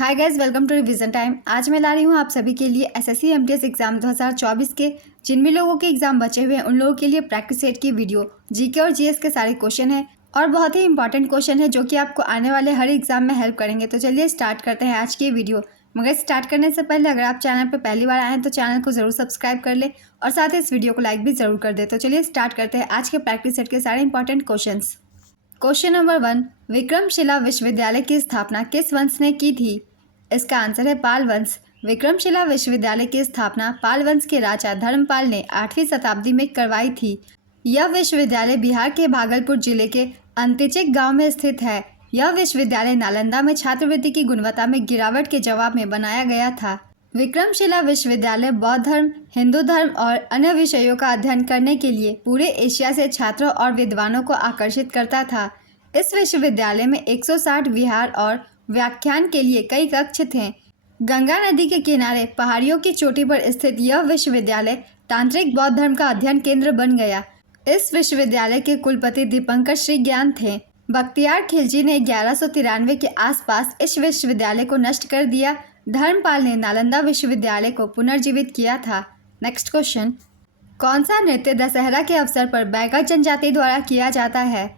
Hi guys, welcome to revision time. आज मैं ला रही हूँ आप सभी के लिए एसएससी एमटीएस एग्जाम 2024 के जिन भी लोगों के एग्जाम बचे हुए हैं उन लोगों के लिए प्रैक्टिस सेट की वीडियो। जीके और जीएस के सारे क्वेश्चन हैं और बहुत ही इंपॉर्टेंट क्वेश्चन है जो कि आपको आने वाले हर एग्जाम में हेल्प करेंगे। तो चलिए स्टार्ट करते हैं आज की वीडियो। मगर स्टार्ट करने से पहले अगर आप चैनल पर पहली बार आए हैं तो चैनल को जरूर सब्सक्राइब कर ले और साथ ही इस वीडियो को लाइक भी जरूर कर दे। तो चलिए स्टार्ट करते हैं आज के प्रैक्टिस सेट के सारे important question. Question number 1, Vikramshila विश्वविद्यालय की स्थापना किस वंश ने की थी? इसका आंसर है पाल वंश। विक्रमशिला विश्वविद्यालय की स्थापना पाल वंश के राजा धर्मपाल ने 8वीं शताब्दी में करवाई थी। यह विश्वविद्यालय बिहार के भागलपुर जिले के अंत्यचिक गांव में स्थित है। यह विश्वविद्यालय नालंदा में छात्रवृत्ति की गुणवत्ता में गिरावट के जवाब में बनाया गया था। विक्रमशिला विश्वविद्यालय बौद्ध धर्म, हिंदू धर्म और अन्य विषयों का अध्ययन करने के लिए पूरे एशिया से छात्रों और विद्वानों को आकर्षित करता था। इस विश्वविद्यालय में 160 विहार और व्याख्यान के लिए कई कक्ष थे। गंगा नदी के किनारे पहाड़ियों की चोटी पर स्थित यह विश्वविद्यालय तांत्रिक बौद्ध धर्म का अध्ययन केंद्र बन गया। इस विश्वविद्यालय के कुलपति दीपंकर श्री ज्ञान थे। बख्तियार खिलजी ने 1193 के आसपास इस विश्वविद्यालय को नष्ट कर दिया। धर्मपाल ने नालंदा विश्वविद्यालय को पुनर्जीवित किया था। नेक्स्ट क्वेश्चन, कौन सा नृत्य दशहरा के अवसर पर बैगा जनजाति द्वारा किया जाता है?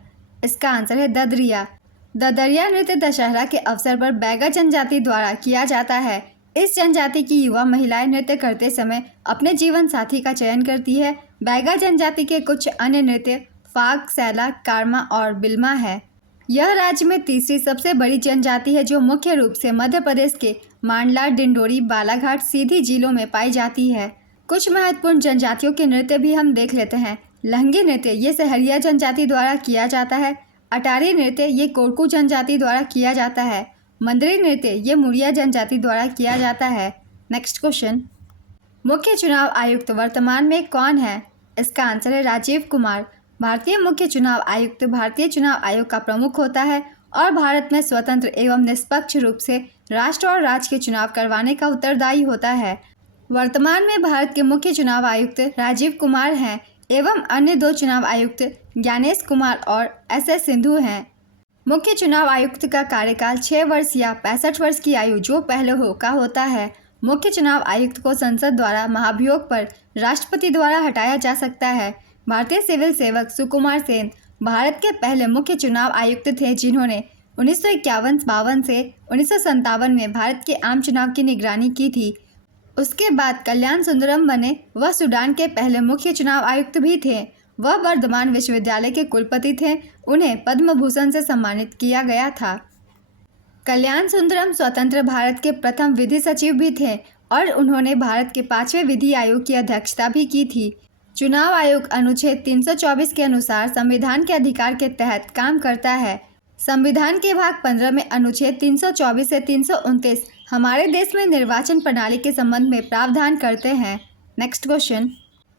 इसका आंसर है ददरिया। ददरिया नृत्य दशहरा के अवसर पर बैगा जनजाति द्वारा किया जाता है। इस जनजाति की युवा महिलाएं नृत्य करते समय अपने जीवन साथी का चयन करती है। बैगा जनजाति के कुछ अन्य नृत्य फाग, सैला, कारमा और बिल्मा है। यह राज्य में तीसरी सबसे बड़ी जनजाति है जो मुख्य रूप से मध्य प्रदेश के मांडला, डिंडोरी, बालाघाट, सीधी जिलों में पाई जाती है। कुछ महत्वपूर्ण जनजातियों के नृत्य भी हम देख लेते हैं। लहंगी नृत्य ये सहरिया जनजाति द्वारा किया जाता है। अटारी नृत्य ये कोरकू जनजाति द्वारा किया जाता है। मंदरी नृत्य ये मुरिया जनजाति द्वारा किया जाता है। नेक्स्ट क्वेश्चन, मुख्य चुनाव आयुक्त वर्तमान में कौन है? इसका आंसर है राजीव कुमार। भारतीय मुख्य चुनाव आयुक्त भारतीय चुनाव आयोग का प्रमुख होता है और भारत में स्वतंत्र एवं निष्पक्ष रूप से राष्ट्र और राज्य के चुनाव करवाने का उत्तरदायी होता है। वर्तमान में भारत के मुख्य चुनाव आयुक्त राजीव कुमार हैं एवं अन्य 2 चुनाव आयुक्त ज्ञानेश कुमार और एस सिंधु हैं। मुख्य चुनाव आयुक्त का कार्यकाल 6 वर्ष या 65 वर्ष की आयु जो पहले हो का होता है। मुख्य चुनाव आयुक्त को संसद द्वारा महाभियोग पर राष्ट्रपति द्वारा हटाया जा सकता है। भारतीय सिविल सेवक सुकुमार सेन भारत के पहले मुख्य चुनाव आयुक्त थे जिन्होंने 1951-52 से 1957 में भारत के आम चुनाव की निगरानी की थी। उसके बाद कल्याण सुंदरम बने। वह सूडान के पहले मुख्य चुनाव आयुक्त भी थे। वह वर्धमान विश्वविद्यालय के कुलपति थे। उन्हें पद्म भूषण से सम्मानित किया गया था। कल्याण सुंदरम स्वतंत्र भारत के प्रथम विधि सचिव भी थे और उन्होंने भारत के 5वें विधि आयोग की अध्यक्षता भी की थी। चुनाव आयोग अनुच्छेद 324 के अनुसार संविधान के अधिकार के तहत काम करता है। संविधान के भाग 15 में अनुच्छेद 324 से 329 हमारे देश में निर्वाचन प्रणाली के संबंध में प्रावधान करते हैं। नेक्स्ट क्वेश्चन,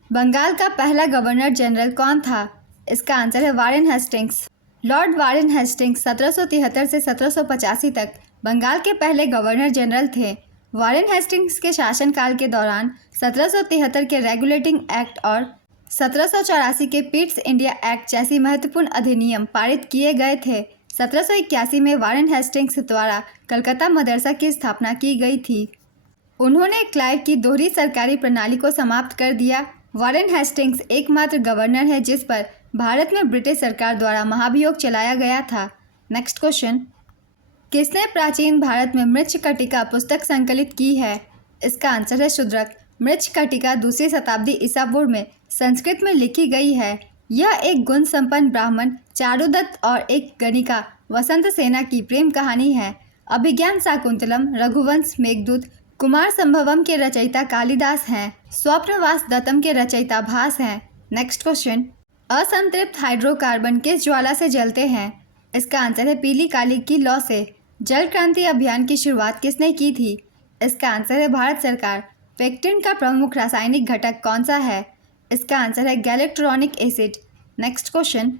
बंगाल का पहला गवर्नर जनरल कौन था? इसका आंसर है Warren Hastings. Lord Warren Hastings 1773 से 1785 तक बंगाल के पहले गवर्नर जनरल थे। वारेन हेस्टिंग्स के शासनकाल के दौरान 1773 के रेगुलेटिंग एक्ट और 1784 के पीट्स इंडिया एक्ट जैसी महत्वपूर्ण अधिनियम पारित किए गए थे। 1781 में वारेन हेस्टिंग्स द्वारा कलकत्ता मदरसा की स्थापना की गई थी। उन्होंने क्लाइव की दोहरी सरकारी प्रणाली को समाप्त कर दिया। वारेन हेस्टिंग्स एकमात्र गवर्नर है जिस पर भारत में ब्रिटिश सरकार द्वारा महाभियोग चलाया गया था। नेक्स्ट क्वेश्चन, किसने प्राचीन भारत में मृच्छकटिका पुस्तक संकलित की है? इसका आंसर है शूद्रक। मृच्छकटिका 2वीं शताब्दी ईसा पूर्व में संस्कृत में लिखी गई है। यह एक गुण संपन्न ब्राह्मण चारुदत्त और एक गणिका वसंत सेना की प्रेम कहानी है। अभिज्ञान शाकुंतलम, रघुवंश, मेघदूत, कुमार संभवम के रचयिता कालिदास हैं। स्वप्नवास दत्तम के रचयिता भास हैं। नेक्स्ट क्वेश्चन, असंतृप्त हाइड्रोकार्बन किस ज्वाला से जलते हैं? इसका आंसर है पीली काली की लौ से। जल क्रांति अभियान की शुरुआत किसने की थी? इसका आंसर है भारत सरकार। पेक्टिन का प्रमुख रासायनिक घटक कौन सा है? इसका आंसर है गैलेक्ट्रॉनिक एसिड। नेक्स्ट क्वेश्चन,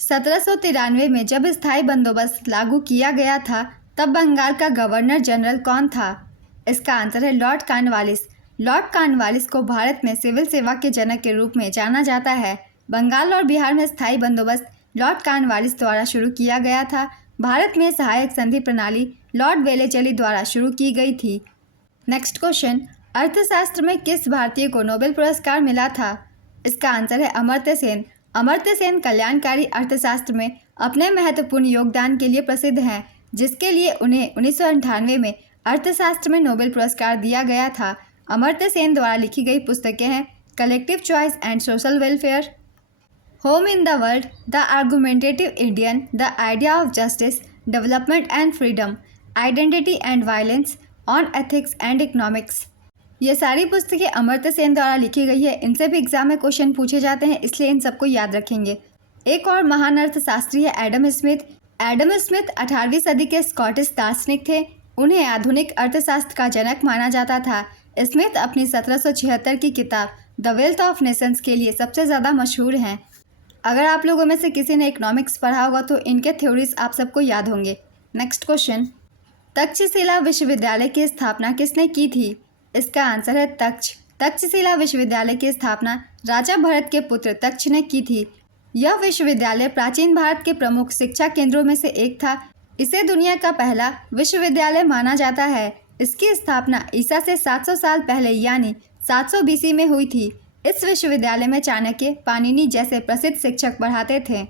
1793 में जब स्थायी बंदोबस्त लागू किया गया था तब बंगाल का गवर्नर जनरल कौन था? इसका आंसर है लॉर्ड कॉर्नवालिस। लॉर्ड कॉर्नवालिस को भारत में सिविल सेवा के जनक के रूप में जाना जाता है। बंगाल और बिहार में स्थायी बंदोबस्त लॉर्ड कॉर्नवालिस द्वारा शुरू किया गया था। भारत में सहायक संधि प्रणाली लॉर्ड वेलेजली द्वारा शुरू की गई थी। नेक्स्ट क्वेश्चन, अर्थशास्त्र में किस भारतीय को नोबेल पुरस्कार मिला था? इसका आंसर है अमर्त्य सेन। अमर्त्य सेन कल्याणकारी अर्थशास्त्र में अपने महत्वपूर्ण योगदान के लिए प्रसिद्ध हैं, जिसके लिए उन्हें 1998 में अर्थशास्त्र में नोबेल पुरस्कार दिया गया था। अमर्त्य सेन द्वारा लिखी गई पुस्तकें हैं collective choice and social welfare, home in the world, the argumentative Indian, the idea of justice, development and freedom, identity and violence, on ethics and economics. ये सारी पुस्तकें अमर्त्य सेन द्वारा लिखी गई है। इनसे भी एग्जाम में क्वेश्चन पूछे जाते हैं, इसलिए इन सबको याद रखेंगे। एक और महान अर्थशास्त्री है एडम स्मिथ। एडम स्मिथ 18वीं सदी के स्कॉटिश दार्शनिक थे। उन्हें आधुनिक अर्थशास्त्र का जनक माना जाता था। स्मिथ अपनी 1776 की किताब द वेल्थ ऑफ नेशंस के लिए सबसे ज़्यादा मशहूर हैं। अगर आप लोगों में से किसी ने इकोनॉमिक्स पढ़ा होगा तो इनके थ्योरीज आप सबको याद होंगे। नेक्स्ट क्वेश्चन, तक्षशिला विश्वविद्यालय की स्थापना किसने की थी? इसका आंसर है तक्ष। तक्षशिला विश्वविद्यालय की स्थापना राजा भरत के पुत्र तक्ष ने की थी। यह विश्वविद्यालय प्राचीन भारत के प्रमुख शिक्षा केंद्रों में से एक था। इसे दुनिया का पहला विश्वविद्यालय माना जाता है। इसकी स्थापना ईसा से 700 साल पहले यानी 700 BC में हुई थी। इस विश्वविद्यालय में चाणक्य, पाणिनि जैसे प्रसिद्ध शिक्षक पढ़ाते थे।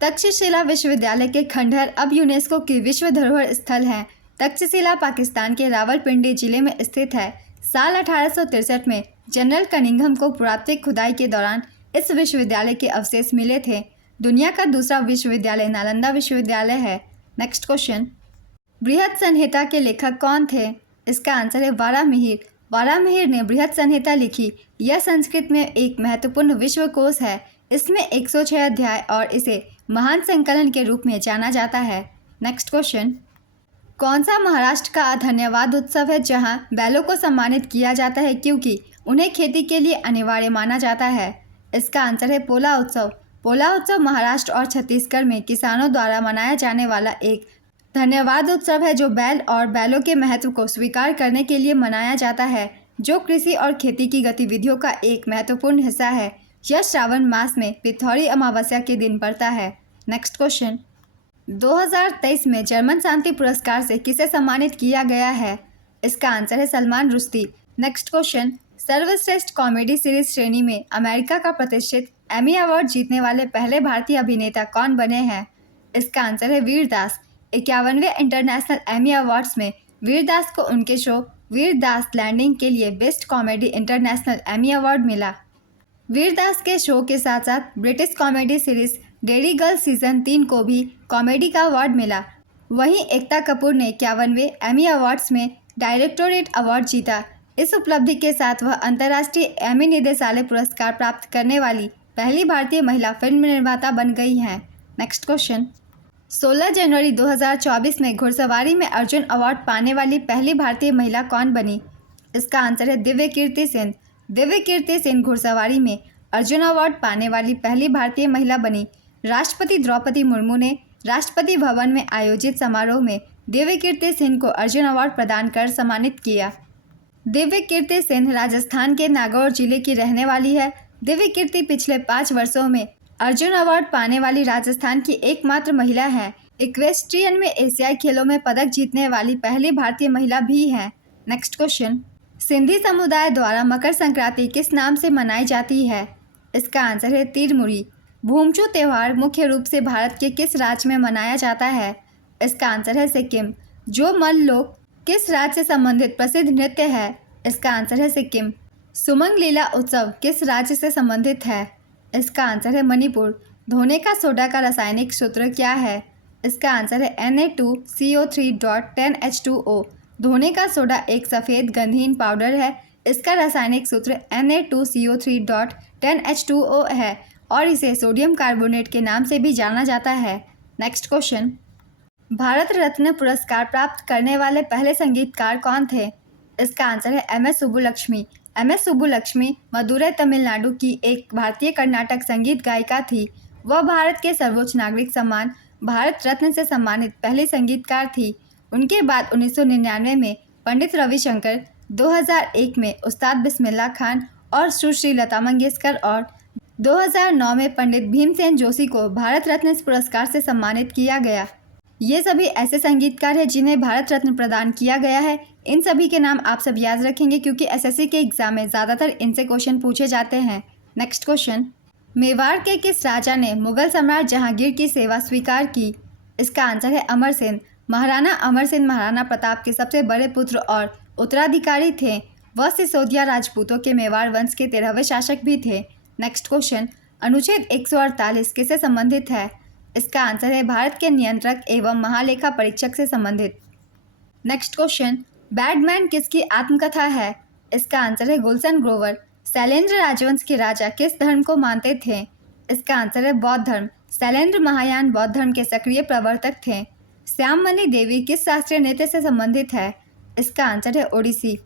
तक्षशिला विश्वविद्यालय के खंडहर अब यूनेस्को की विश्व धरोहर स्थल हैं। तक्षशिला पाकिस्तान के रावलपिंडी जिले में स्थित है। साल 1863 में जनरल कनिंघम को पुरातात्विक खुदाई के दौरान इस विश्वविद्यालय के अवशेष मिले थे। दुनिया का दूसरा विश्वविद्यालय नालंदा विश्वविद्यालय है। नेक्स्ट क्वेश्चन, बृहत संहिता के लेखक कौन थे? इसका आंसर है वाराहमिहिर। वाराहमिहिर ने बृहत संहिता लिखी। यह संस्कृत में एक महत्वपूर्ण विश्वकोश है। इसमें 106 अध्याय और इसे महान संकलन के रूप में जाना जाता है। नेक्स्ट क्वेश्चन, कौन सा महाराष्ट्र का धन्यवाद उत्सव है जहां बैलों को सम्मानित किया जाता है क्योंकि उन्हें खेती के लिए अनिवार्य माना जाता है? इसका आंसर है पोला उत्सव। पोला उत्सव महाराष्ट्र और छत्तीसगढ़ में किसानों द्वारा मनाया जाने वाला एक धन्यवाद उत्सव है जो बैल और बैलों के महत्व को स्वीकार करने के लिए मनाया जाता है, जो कृषि और खेती की गतिविधियों का एक महत्वपूर्ण हिस्सा है। यह श्रावण मास में पिथौरी अमावस्या के दिन पड़ता है। नेक्स्ट क्वेश्चन, 2023 में जर्मन शांति पुरस्कार से किसे सम्मानित किया गया है? इसका आंसर है सलमान रुश्दी। नेक्स्ट क्वेश्चन, सर्वश्रेष्ठ कॉमेडी सीरीज श्रेणी में अमेरिका का प्रतिष्ठित एमी अवार्ड जीतने वाले पहले भारतीय अभिनेता कौन बने हैं? इसका आंसर है वीर दास। 51वें इंटरनेशनल एमी अवार्ड्स में वीर दास को उनके शो वीर दास लैंडिंग के लिए best comedy international Emmy award मिला। वीर दास के शो के साथ साथ British comedy series dairy girl season 3 को भी कॉमेडी का अवार्ड मिला। वहीं एकता कपूर ने 51वें एमी अवार्ड्स में डायरेक्टोरेट अवार्ड जीता। इस उपलब्धि के साथ वह अंतर्राष्ट्रीय एमी निदेशालय पुरस्कार प्राप्त करने वाली पहली भारतीय महिला फिल्म निर्माता बन गई हैं। नेक्स्ट क्वेश्चन, 16 जनवरी 2024 में घुड़सवारी में अर्जुन अवार्ड पाने वाली पहली भारतीय महिला कौन बनी? इसका आंसर है दिव्य कीर्ति सेन। दिव्य कीर्ति सेन घुड़सवारी में अर्जुन अवार्ड पाने वाली पहली भारतीय महिला बनी। राष्ट्रपति द्रौपदी मुर्मू ने राष्ट्रपति भवन में आयोजित समारोह में दिव्य कीर्ति सेन को अर्जुन अवार्ड प्रदान कर सम्मानित किया। दिव्य कीर्ति सेन राजस्थान के नागौर जिले की रहने वाली है। दिव्य कीर्ति पिछले 5 वर्षों में अर्जुन अवार्ड पाने वाली राजस्थान की एकमात्र महिला है। इक्वेस्ट्रियन में एशियाई खेलों में पदक जीतने वाली पहली भारतीय महिला भी है। नेक्स्ट क्वेश्चन, सिंधी समुदाय द्वारा मकर संक्रांति किस नाम से मनाई जाती है? इसका आंसर है तिरमुरी। भूमचू त्यौहार मुख्य रूप से भारत के किस राज्य में मनाया जाता है? इसका आंसर है सिक्किम। जो मल लोक किस राज्य से संबंधित प्रसिद्ध नृत्य है? इसका आंसर है सिक्किम। सुमंग लीला उत्सव किस राज्य से संबंधित है? इसका आंसर है मणिपुर। धोने का सोडा का रासायनिक सूत्र क्या है? इसका आंसर है Na2CO3.10H2O। धोने का सोडा एक सफ़ेद गंधहीन पाउडर है। इसका रासायनिक सूत्र Na2CO3.10H2O है और इसे सोडियम कार्बोनेट के नाम से भी जाना जाता है। नेक्स्ट क्वेश्चन, भारत रत्न पुरस्कार प्राप्त करने वाले पहले संगीतकार कौन थे? इसका आंसर है MS सुब्बुलक्ष्मी। MS सुब्बुलक्ष्मी मदुरै तमिलनाडु की एक भारतीय कर्नाटक संगीत गायिका थी। वह भारत के सर्वोच्च नागरिक सम्मान भारत रत्न से सम्मानित पहली संगीतकार थी। उनके बाद 1999 में पंडित रविशंकर, 2001 में उस्ताद बिस्मिल्लाह खान और सुश्री लता मंगेशकर और 2009 में पंडित भीमसेन जोशी को भारत रत्न पुरस्कार से सम्मानित किया गया। ये सभी ऐसे संगीतकार हैं जिन्हें भारत रत्न प्रदान किया गया है। इन सभी के नाम आप सब याद रखेंगे क्योंकि एसएससी के एग्जाम में ज़्यादातर इनसे क्वेश्चन पूछे जाते हैं। नेक्स्ट क्वेश्चन, मेवाड़ के किस राजा ने मुगल सम्राट जहांगीर की सेवा स्वीकार की? इसका आंसर है अमर सिंह। महाराणा अमर सिंह महाराणा प्रताप के सबसे बड़े पुत्र और उत्तराधिकारी थे। वह सिसोदिया राजपूतों के मेवाड़ वंश के 13वें शासक भी थे। नेक्स्ट क्वेश्चन, अनुच्छेद 148 किससे संबंधित है? इसका आंसर है भारत के नियंत्रक एवं महालेखा परीक्षक से संबंधित। नेक्स्ट क्वेश्चन, बैडमैन किसकी आत्मकथा है? इसका आंसर है गुलशन ग्रोवर। शैलेंद्र राजवंश के राजा किस धर्म को मानते थे? इसका आंसर है बौद्ध धर्म। शैलेंद्र महायान बौद्ध धर्म के सक्रिय प्रवर्तक थे। श्याममणि देवी किस शास्त्रीय नृत्य से संबंधित है? इसका आंसर है ओडिसी।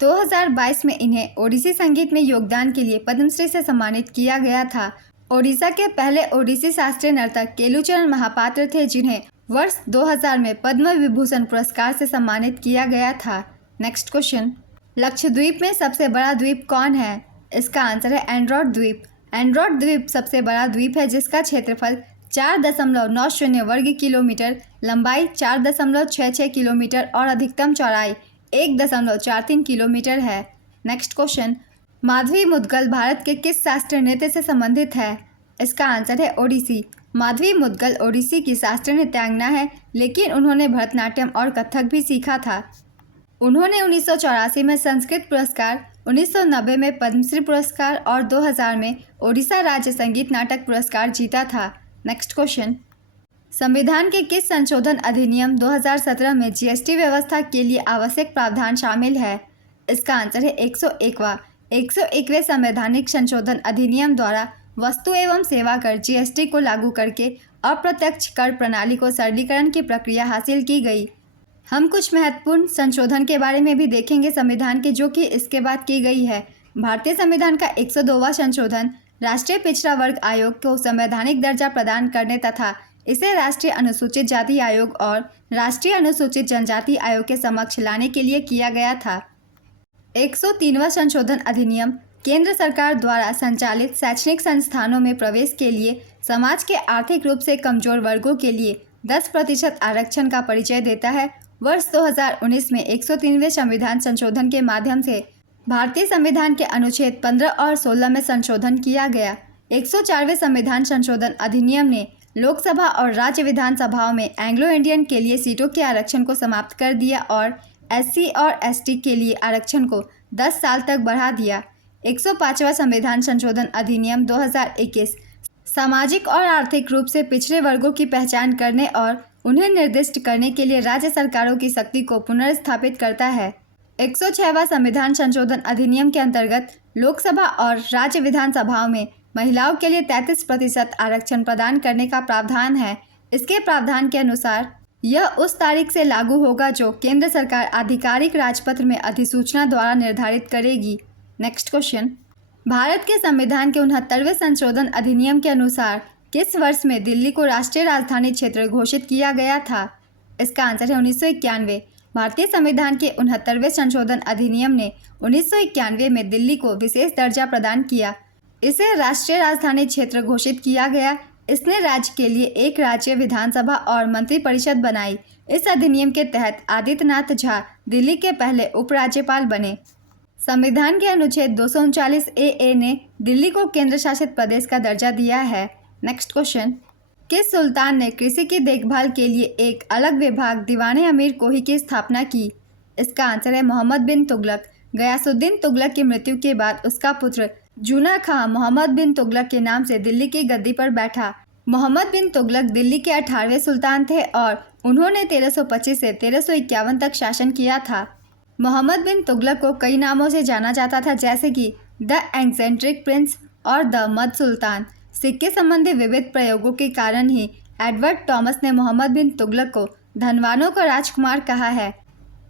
2022 में इन्हें ओडिसी संगीत में योगदान के लिए पद्मश्री से सम्मानित किया गया था। ओडिशा के पहले ओडिसी शास्त्रीय नर्तक केलुचरण महापात्र थे जिन्हें वर्ष 2000 में पद्म विभूषण पुरस्कार से सम्मानित किया गया था। नेक्स्ट क्वेश्चन, लक्षद्वीप में सबसे बड़ा द्वीप कौन है? इसका आंसर है एंड्रोट द्वीप। एंड्रोट द्वीप सबसे बड़ा द्वीप है जिसका क्षेत्रफल 4.90 वर्ग किलोमीटर, लंबाई 4.66 किलोमीटर और अधिकतम चौड़ाई 1.43 किलोमीटर है। नेक्स्ट क्वेश्चन, माधवी मुद्गल भारत के किस शास्त्रीय नृत्य से संबंधित है? इसका आंसर है ओडिसी। माधवी मुद्गल ओडिसी की शास्त्रीय नृत्यांगना है, लेकिन उन्होंने भरतनाट्यम और कथक भी सीखा था। उन्होंने 1984 में संस्कृत पुरस्कार, 1990 में पद्मश्री पुरस्कार और 2000 में ओडिशा राज्य संगीत नाटक पुरस्कार जीता था। नेक्स्ट क्वेश्चन, संविधान के किस संशोधन अधिनियम 2017 में जीएसटी व्यवस्था के लिए आवश्यक प्रावधान शामिल है? इसका आंसर है 101वें संवैधानिक संशोधन अधिनियम द्वारा वस्तु एवं सेवा कर जीएसटी को लागू करके अप्रत्यक्ष कर प्रणाली को सरलीकरण की प्रक्रिया हासिल की गई। हम कुछ महत्वपूर्ण संशोधन के बारे में भी देखेंगे संविधान के, जो कि इसके बाद की गई है। भारतीय संविधान का 102वां संशोधन राष्ट्रीय पिछड़ा वर्ग आयोग को संवैधानिक दर्जा प्रदान करने तथा इसे राष्ट्रीय अनुसूचित जाति आयोग और राष्ट्रीय अनुसूचित जनजाति आयोग के समक्ष लाने के लिए किया गया था। 103वां संशोधन अधिनियम केंद्र सरकार द्वारा संचालित शैक्षणिक संस्थानों में प्रवेश के लिए समाज के आर्थिक रूप से कमजोर वर्गों के लिए 10% आरक्षण का परिचय देता है। वर्ष 2019 में 103वें संविधान संशोधन के माध्यम से भारतीय संविधान के अनुच्छेद 15 और 16 में संशोधन किया गया। 104वें संविधान संशोधन अधिनियम ने लोकसभा और राज्य विधानसभाओं में एंग्लो इंडियन के लिए सीटों के आरक्षण को समाप्त कर दिया और एससी और एसटी के लिए आरक्षण को 10 साल तक बढ़ा दिया। 105वां संविधान संशोधन अधिनियम 2021 सामाजिक और आर्थिक रूप से पिछड़े वर्गों की पहचान करने और उन्हें निर्दिष्ट करने के लिए राज्य सरकारों की शक्ति को पुनर्स्थापित करता है। 106वां संविधान संशोधन अधिनियम के अंतर्गत लोकसभा और राज्य विधानसभाओं में महिलाओं के लिए 33% आरक्षण प्रदान करने का प्रावधान है। इसके प्रावधान के अनुसार यह उस तारीख से लागू होगा जो केंद्र सरकार आधिकारिक राजपत्र में अधिसूचना द्वारा निर्धारित करेगी। नेक्स्ट क्वेश्चन, भारत के संविधान के 69वें संशोधन अधिनियम के अनुसार किस वर्ष में दिल्ली को राष्ट्रीय राजधानी क्षेत्र घोषित किया गया था? इसका आंसर है 1991। भारतीय संविधान के 69वें संशोधन अधिनियम ने 1991 में दिल्ली को विशेष दर्जा प्रदान किया। इसे राष्ट्रीय राजधानी क्षेत्र घोषित किया गया। इसने राज्य के लिए एक राज्य विधानसभा और मंत्रिपरिषद बनाई। इस अधिनियम के तहत आदित्यनाथ झा दिल्ली के पहले उपराज्यपाल बने। संविधान के अनुच्छेद 239 ए ने दिल्ली को केंद्र शासित प्रदेश का दर्जा दिया है। नेक्स्ट क्वेश्चन, किस सुल्तान ने कृषि की देखभाल के लिए एक अलग विभाग दीवाने अमीर कोही की स्थापना की? इसका आंसर है मोहम्मद बिन तुगलक। गयासुद्दीन तुगलक की मृत्यु के बाद उसका पुत्र जूना खां मोहम्मद बिन तुगलक के नाम से दिल्ली की गद्दी पर बैठा। मोहम्मद बिन तुगलक दिल्ली के 18वें सुल्तान थे और उन्होंने 1325 से 1351 तक शासन किया था। मोहम्मद बिन तुगलक को कई नामों से जाना जाता था, जैसे कि द एक्सेंट्रिक प्रिंस और द मद सुल्तान। सिक्के संबंधी विविध प्रयोगों के कारण ही एडवर्ड टॉमस ने मोहम्मद बिन तुगलक को धनवानों का राजकुमार कहा है।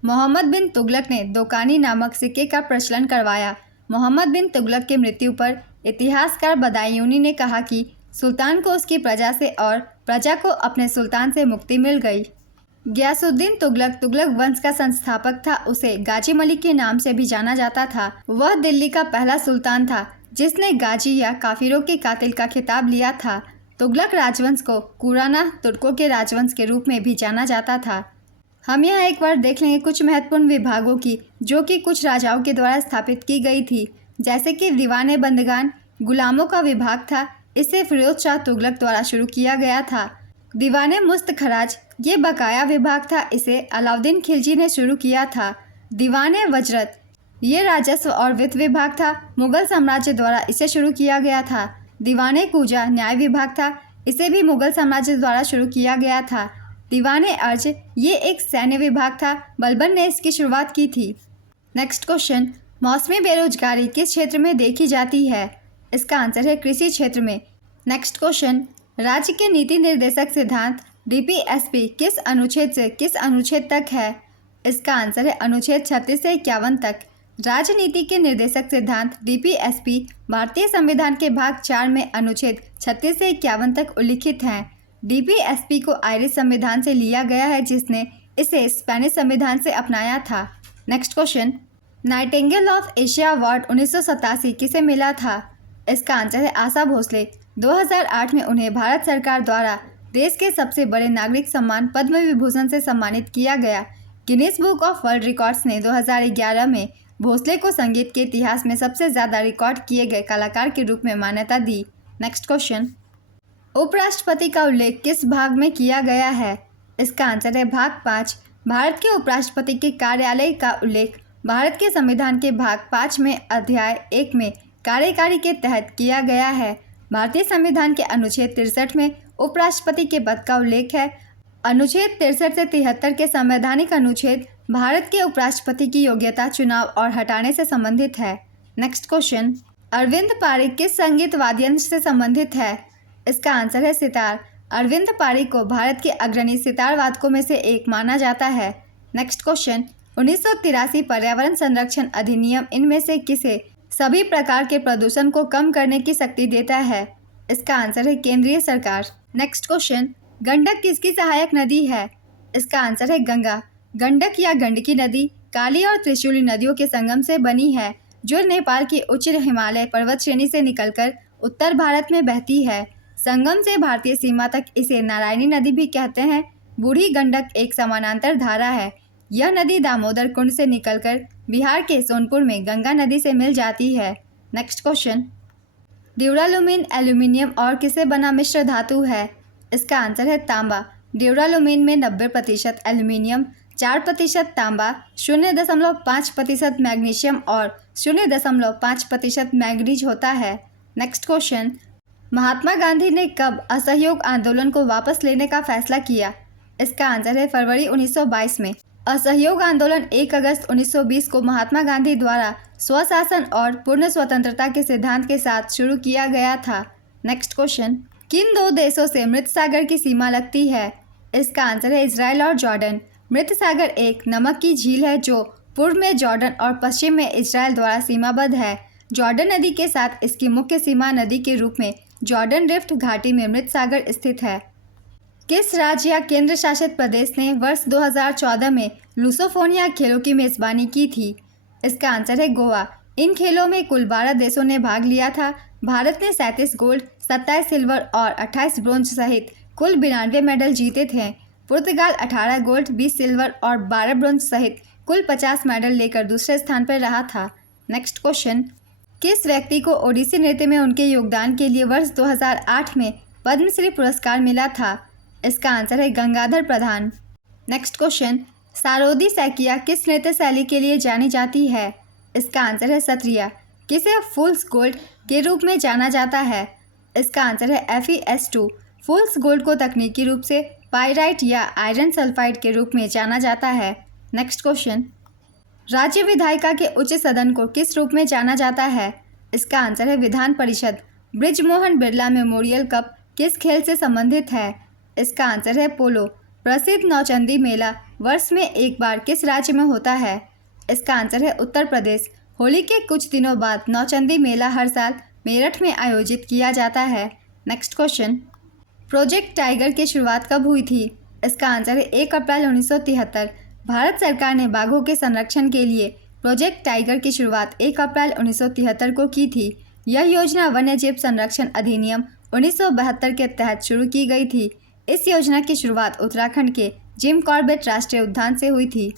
मोहम्मद बिन तुगलक ने दोकानी नामक सिक्के का प्रचलन करवाया। मोहम्मद बिन तुगलक की मृत्यु पर इतिहासकार बदायूनी ने कहा कि सुल्तान को उसकी प्रजा से और प्रजा को अपने सुल्तान से मुक्ति मिल गई। गयासुद्दीन तुगलक तुगलक वंश का संस्थापक था। उसे गाजी मलिक के नाम से भी जाना जाता था। वह दिल्ली का पहला सुल्तान था जिसने गाजी या काफिरों के कातिल का खिताब लिया था। तुगलक राजवंश को कुराना तुर्कों के राजवंश के रूप में भी जाना जाता था। हम यहाँ एक बार देख लेंगे कुछ महत्वपूर्ण विभागों की जो कि कुछ राजाओं के द्वारा स्थापित की गई थी, जैसे कि दीवाने बंदगान गुलामों का विभाग था। इसे फिरोज शाह तुगलक द्वारा शुरू किया गया था। दीवाने मुस्तखराज ये बकाया विभाग था, इसे अलाउद्दीन खिलजी ने शुरू किया था। दीवाने वजरत ये राजस्व और वित्त विभाग था, मुगल साम्राज्य द्वारा इसे शुरू किया गया था। दीवाने कूजा न्याय विभाग था, इसे भी मुगल साम्राज्य द्वारा शुरू किया गया था। दीवाने अर्ज ये एक सैन्य विभाग था, बलबन ने इसकी शुरुआत की थी। नेक्स्ट क्वेश्चन, मौसमी बेरोजगारी किस क्षेत्र में देखी जाती है? इसका आंसर है कृषि क्षेत्र में। नेक्स्ट क्वेश्चन, राज्य के नीति निर्देशक सिद्धांत DPSP किस अनुच्छेद से किस अनुच्छेद तक है? इसका आंसर है अनुच्छेद 36 से 51 तक। राजनीति के निर्देशक सिद्धांत DPSP भारतीय संविधान के भाग 4 में अनुच्छेद 36 से 51 तक उल्लिखित हैं। DPSP को आयरिश संविधान से लिया गया है, जिसने इसे स्पेनिश संविधान से अपनाया था। Next question, Nightingale of Asia award 1987 किसे मिला था? इसका आंसर है आशा भोसले। 2008 में उन्हें भारत सरकार द्वारा देश के सबसे बड़े नागरिक सम्मान पद्म विभूषण से सम्मानित किया गया। Guinness book of world records ने 2011 में भोसले को संगीत के इतिहास में सबसे ज़्यादा रिकॉर्ड किए गए कलाकार के रूप में मान्यता दी। नेक्स्ट क्वेश्चन, उपराष्ट्रपति का उल्लेख किस भाग में किया गया है? इसका आंसर है भाग 5। भारत के उपराष्ट्रपति के कार्यालय का उल्लेख भारत के संविधान के भाग 5 में अध्याय 1 में कार्यकारी के तहत किया गया है। भारतीय संविधान के अनुच्छेद 63 में उपराष्ट्रपति के पद का उल्लेख है। अनुच्छेद 63 से 73 के संवैधानिक अनुच्छेद भारत के उपराष्ट्रपति की योग्यता, चुनाव और हटाने से संबंधित है। नेक्स्ट क्वेश्चन, अरविंद पारिक किस संगीत वाद्ययंत्र से संबंधित है? इसका आंसर है सितार। अरविंद पारिक को भारत के अग्रणी सितार वादकों में से एक माना जाता है। नेक्स्ट क्वेश्चन, 1983 पर्यावरण संरक्षण अधिनियम इनमें से किसे सभी प्रकार के प्रदूषण को कम करने की शक्ति देता है? इसका आंसर है केंद्रीय सरकार। नेक्स्ट क्वेश्चन, गंडक किसकी सहायक नदी है? इसका आंसर है गंगा। गंडक या गंडकी नदी काली और त्रिशूली नदियों के संगम से बनी है, जो नेपाल की उच्च हिमालय पर्वत श्रेणी से निकलकर उत्तर भारत में बहती है। संगम से भारतीय सीमा तक इसे नारायणी नदी भी कहते हैं। बूढ़ी गंडक एक समानांतर धारा है। यह नदी दामोदर कुंड से निकलकर बिहार के सोनपुर में गंगा नदी से मिल जाती है। नेक्स्ट क्वेश्चन, ड्यूरालुमीन एल्यूमिनियम और किसे बना मिश्र धातु है? इसका आंसर है तांबा। ड्यूरालुमीन में 90% एल्यूमिनियम, 4% तांबा, 0.5% मैग्नीशियम और 0.5% मैंगनीज होता है। नेक्स्ट क्वेश्चन, महात्मा गांधी ने कब असहयोग आंदोलन को वापस लेने का फैसला किया? इसका आंसर है फरवरी 1922 में। असहयोग आंदोलन 1 अगस्त 1920 को महात्मा गांधी द्वारा स्वशासन और पूर्ण स्वतंत्रता के सिद्धांत के साथ शुरू किया गया था। नेक्स्ट क्वेश्चन, किन दो देशों से मृत सागर की सीमा लगती है? इसका आंसर है इजराइल और जॉर्डन। मृत सागर एक नमक की झील है जो पूर्व में जॉर्डन और पश्चिम में इजराइल द्वारा सीमाबद्ध है। जॉर्डन नदी के साथ इसकी मुख्य सीमा नदी के रूप में जॉर्डन रिफ्ट घाटी में मृत सागर स्थित है। किस राज्य या केंद्र शासित प्रदेश ने वर्ष 2014 में लुसोफोनिया खेलों की मेजबानी की थी? इसका आंसर है गोवा। इन खेलों में कुल 12 देशों ने भाग लिया था। भारत ने 37 गोल्ड, 27 सिल्वर और 28 ब्रोंज सहित कुल 92 मेडल जीते थे। पुर्तगाल 18 गोल्ड, 20 सिल्वर और 12 ब्रोंज सहित कुल 50 मेडल लेकर दूसरे स्थान पर रहा था। नेक्स्ट क्वेश्चन, किस व्यक्ति को ओडिसी नृत्य में उनके योगदान के लिए वर्ष 2008 में पद्मश्री पुरस्कार मिला था? इसका आंसर है गंगाधर प्रधान। नेक्स्ट क्वेश्चन, सारोदी सैकिया किस नृत्य शैली के लिए जानी जाती है? इसका आंसर है सत्रिया। किसे फूल्स गोल्ड के रूप में जाना जाता है? इसका आंसर है FeS2। फूल्स गोल्ड को तकनीकी रूप से पाइराइट या आयरन सल्फाइड के रूप में जाना जाता है। नेक्स्ट क्वेश्चन, राज्य विधायिका के उच्च सदन को किस रूप में जाना जाता है? इसका आंसर है विधान परिषद। बृजमोहन बिरला मेमोरियल कप किस खेल से संबंधित है? इसका आंसर है पोलो। प्रसिद्ध नौचंदी मेला वर्ष में एक बार किस राज्य में होता है? इसका आंसर है उत्तर प्रदेश। होली के कुछ दिनों बाद नौचंदी मेला हर साल मेरठ में आयोजित किया जाता है। नेक्स्ट क्वेश्चन, प्रोजेक्ट टाइगर की शुरुआत कब हुई थी? इसका आंसर है 1 अप्रैल 1973। भारत सरकार ने बाघों के संरक्षण के लिए प्रोजेक्ट टाइगर की शुरुआत 1 अप्रैल 1973 को की थी। यह योजना वन्यजीव संरक्षण अधिनियम 1972 के तहत शुरू की गई थी। इस योजना की शुरुआत उत्तराखंड के जिम कॉर्बेट राष्ट्रीय उद्यान से हुई थी।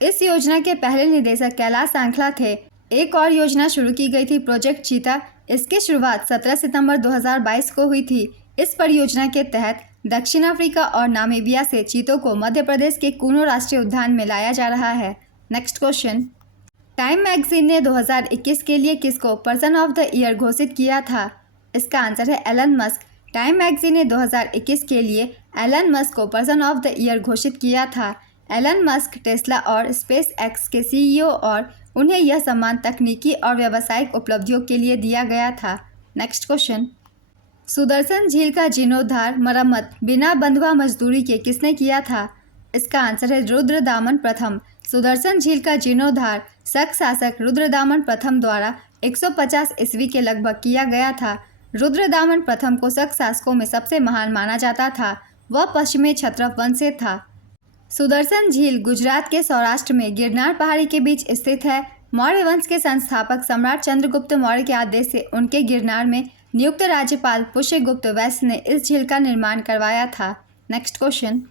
इस योजना के पहले निदेशक कैलाश सांखला थे। एक और योजना शुरू की गई थी, प्रोजेक्ट चीता। इसकी शुरुआत 17 सितंबर 2022 को हुई थी। इस परियोजना के तहत दक्षिण अफ्रीका और नामीबिया से चीतों को मध्य प्रदेश के कूनो राष्ट्रीय उद्यान में लाया जा रहा है। नेक्स्ट क्वेश्चन, टाइम मैगजीन ने 2021 के लिए किसको पर्सन ऑफ द ईयर घोषित किया था? इसका आंसर है एलन मस्क। टाइम मैगजीन ने 2021 के लिए एलन मस्क को पर्सन ऑफ द ईयर घोषित किया था। एलन मस्क टेस्ला और स्पेस एक्स के सीईओ और उन्हें यह सम्मान तकनीकी और व्यावसायिक उपलब्धियों के लिए दिया गया था। नेक्स्ट क्वेश्चन, सुदर्शन झील का जीर्णोद्धार मरम्मत बिना बंधुआ मजदूरी के किसने किया था? इसका आंसर है रुद्रदामन प्रथम। सुदर्शन झील का जीर्णोद्धार शक शासक रुद्रदामन प्रथम द्वारा 150 ईस्वी के लगभग किया गया था। रुद्रदामन प्रथम को शक शासकों में सबसे महान माना जाता था। वह पश्चिमी क्षत्रप वंश से था। सुदर्शन झील गुजरात के सौराष्ट्र में गिरनार पहाड़ी के बीच स्थित है। मौर्य वंश के संस्थापक सम्राट चंद्रगुप्त मौर्य के आदेश से उनके गिरनार में नियुक्त राज्यपाल पुष्यगुप्त वैश्य ने इस झील का निर्माण करवाया था। नेक्स्ट क्वेश्चन,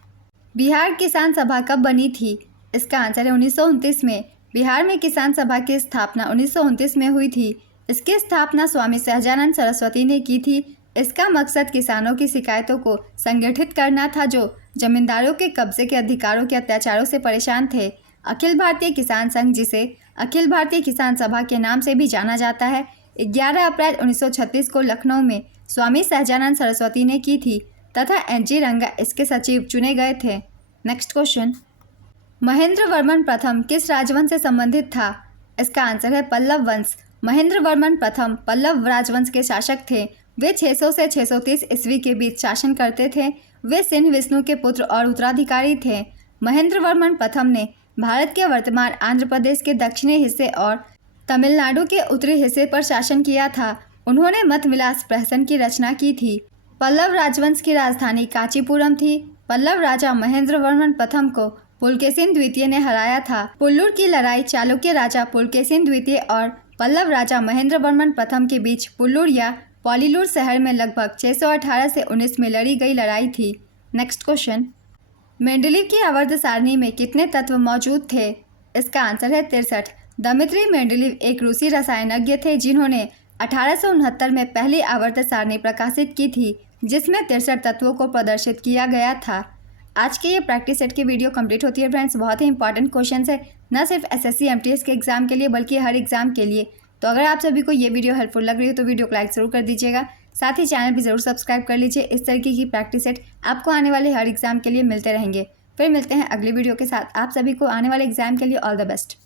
बिहार किसान सभा कब बनी थी? इसका आंसर है 1929 में। बिहार में किसान सभा की स्थापना 1929 में हुई थी। इसकी स्थापना स्वामी सहजानंद सरस्वती ने की थी। इसका मकसद किसानों की शिकायतों को संगठित करना था जो जमींदारों के कब्जे के अधिकारों के अत्याचारों से परेशान थे। अखिल भारतीय किसान संघ, जिसे अखिल भारतीय किसान सभा के नाम से भी जाना जाता है, 11 अप्रैल 1936 को लखनऊ में स्वामी सहजानंद सरस्वती ने की थी तथा एन.जी. रंगा इसके सचिव चुने गए थे। नेक्स्ट क्वेश्चन, महेंद्र वर्मन प्रथम किस राजवंश से संबंधित था? इसका आंसर है पल्लव वंश। महेंद्र वर्मन प्रथम पल्लव राजवंश के शासक थे। वे 600 से 630 ईस्वी के बीच शासन करते थे। वे सिंह विष्णु के पुत्र और उत्तराधिकारी थे। महेंद्र वर्मन प्रथम ने भारत के वर्तमान आंध्र प्रदेश के दक्षिणी हिस्से और तमिलनाडु के उत्तरी हिस्से पर शासन किया था। उन्होंने मत विलास प्रहसन की रचना की थी। पल्लव राजवंश की राजधानी कांचीपुरम थी। पल्लव राजा महेंद्र वर्मन प्रथम को पुलकेशिन द्वितीय ने हराया था। पुल्लुर की लड़ाई चालुक्य राजा पुलकेशिन द्वितीय और पल्लव राजा महेंद्र वर्मन प्रथम के बीच पुल्लुर या पॉलीलुर शहर में लगभग 618 से 19 में लड़ी गई लड़ाई थी। नेक्स्ट क्वेश्चन, मेंडलीव की आवर्त सारणी में कितने तत्व मौजूद थे? इसका आंसर है 63। दमित्री मेंडलीव एक रूसी रसायनज्ञ थे जिन्होंने 1869 में पहली आवर्त सारणी प्रकाशित की थी जिसमें 63 तत्वों को प्रदर्शित किया गया था। आज के ये प्रैक्टिस सेट की वीडियो कंप्लीट होती है फ्रेंड्स। बहुत ही इंपॉर्टेंट क्वेश्चन है, न सिर्फ एसएससी एमटीएस के एग्जाम के लिए बल्कि हर एग्जाम के लिए। तो अगर आप सभी को ये वीडियो हेल्पफुल लग रही हो तो वीडियो को लाइक ज़रूर कर दीजिएगा। साथ ही चैनल भी ज़रूर सब्सक्राइब कर लीजिए। इस तरीके की प्रैक्टिस सेट आपको आने वाले हर एग्जाम के लिए मिलते रहेंगे। फिर मिलते हैं अगली वीडियो के साथ। आप सभी को आने वाले एग्जाम के लिए ऑल द बेस्ट।